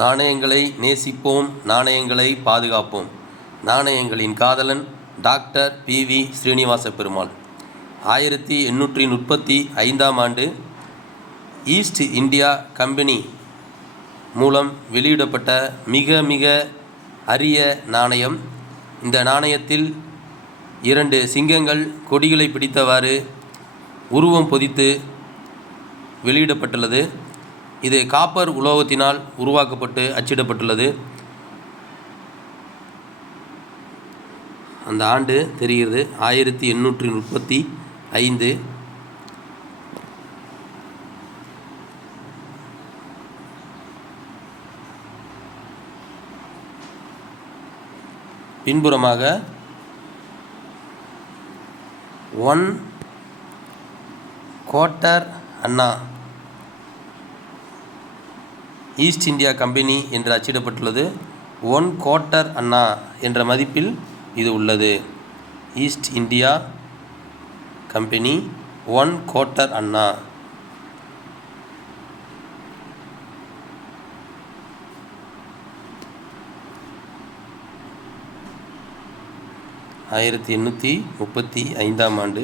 நாணயங்களை நேசிப்போம், நாணயங்களை பாதுகாப்போம். நாணயங்களின் காதலன் டாக்டர் பி.வி. ஸ்ரீனிவாச பெருமாள். 1835ஆம் ஆண்டு ஈஸ்ட் இந்தியா கம்பெனி மூலம் வெளியிடப்பட்ட மிக மிக அரிய நாணயம். இந்த நாணயத்தில் 2 சிங்கங்கள் கொடிகளை பிடித்தவாறு உருவம் பொதித்து வெளியிடப்பட்டுள்ளது. இது காப்பர் உலோகத்தினால் உருவாக்கப்பட்டு அச்சிடப்பட்டுள்ளது. அந்த ஆண்டு தெரிகிறது 1835. பின்புறமாக 1 குவார்ட்டர் அண்ணா ஈஸ்ட் இந்தியா கம்பெனி என்று அச்சிடப்பட்டுள்ளது. 1 குவார்ட்டர் அண்ணா என்ற மதிப்பில் இது உள்ளது. ஈஸ்ட் இந்தியா கம்பெனி 1 குவார்ட்டர் அண்ணா. ஆயிரத்தி 1835ஆம் ஆண்டு